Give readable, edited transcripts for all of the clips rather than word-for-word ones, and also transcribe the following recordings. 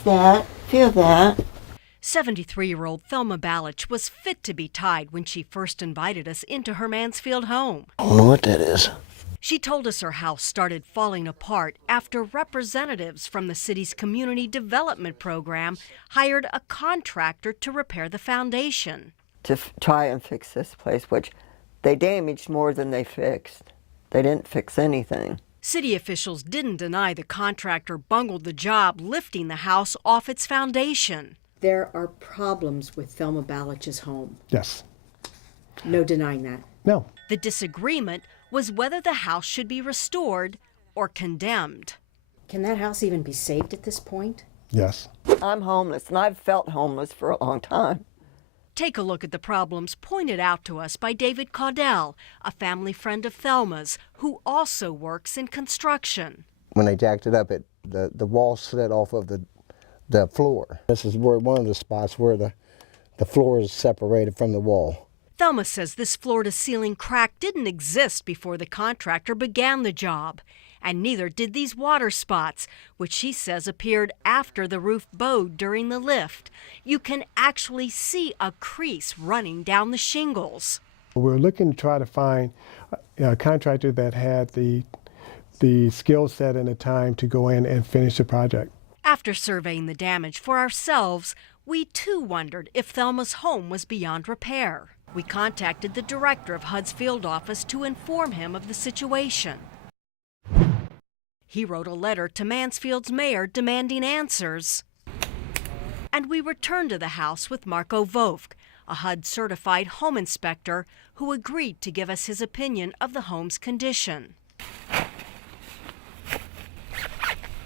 taste that, feel that. 73-year-old Thelma Balich was fit to be tied when she first invited us into her Mansfield home. I don't know what that is. She told us her house started falling apart after representatives from the city's community development program hired a contractor to repair the foundation. To try and fix this place, which they damaged more than they fixed. They didn't fix anything. City officials didn't deny the contractor bungled the job lifting the house off its foundation. There are problems with Thelma Balich's home. Yes. No denying that. No. The disagreement was whether the house should be restored or condemned. Can that house even be saved at this point? Yes. I'm homeless, and I've felt homeless for a long time. Take a look at the problems pointed out to us by David Caudell, a family friend of Thelma's, who also works in construction. When they jacked it up, the wall slid off of the floor. This is where one of the spots where the floor is separated from the wall. Thelma says this floor-to-ceiling crack didn't exist before the contractor began the job, and neither did these water spots, which she says appeared after the roof bowed during the lift. You can actually see a crease running down the shingles. We're looking to try to find a contractor that had the skill set and the time to go in and finish the project. After surveying the damage for ourselves, we too wondered if Thelma's home was beyond repair. We contacted the director of HUD's field office to inform him of the situation. He wrote a letter to Mansfield's mayor demanding answers. And we returned to the house with Marco Vovk, a HUD-certified home inspector who agreed to give us his opinion of the home's condition.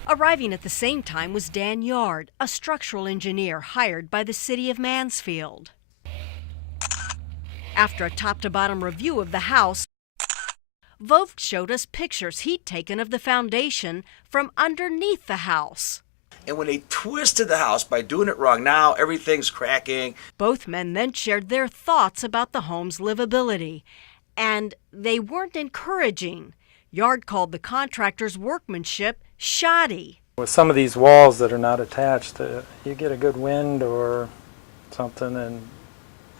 Arriving at the same time was Dan Yard, a structural engineer hired by the city of Mansfield. After a top-to-bottom review of the house, Vovk showed us pictures he'd taken of the foundation from underneath the house. And when they twisted the house by doing it wrong, now everything's cracking. Both men then shared their thoughts about the home's livability, and they weren't encouraging. Yard called the contractor's workmanship shoddy. With some of these walls that are not attached, you get a good wind or something, and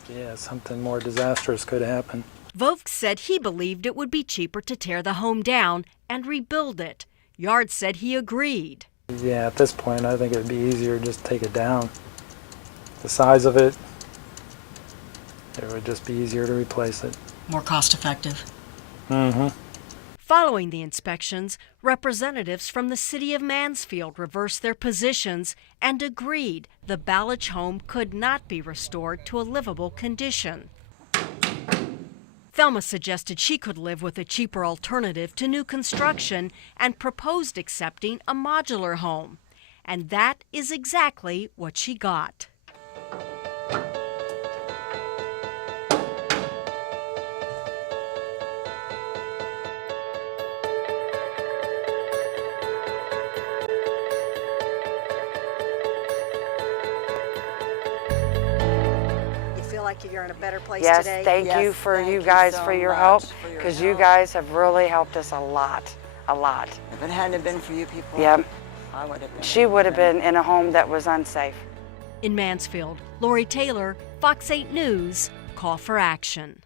yeah, something more disastrous could happen. Vovk said he believed it would be cheaper to tear the home down and rebuild it. Yard said he agreed. Yeah, at this point, I think it would be easier to just take it down. The size of it, it would just be easier to replace it. More cost effective. Mm-hmm. Following the inspections, representatives from the city of Mansfield reversed their positions and agreed the Balich home could not be restored to a livable condition. Thelma suggested she could live with a cheaper alternative to new construction and proposed accepting a modular home. And that is exactly what she got. Like you're in a better place yes, today? Thank you for you guys for your help, because you guys have really helped us a lot. If it hadn't been for you people, Yep. I would have been. She would have been in a home that was unsafe. In Mansfield, Lori Taylor, Fox 8 News, Call for Action.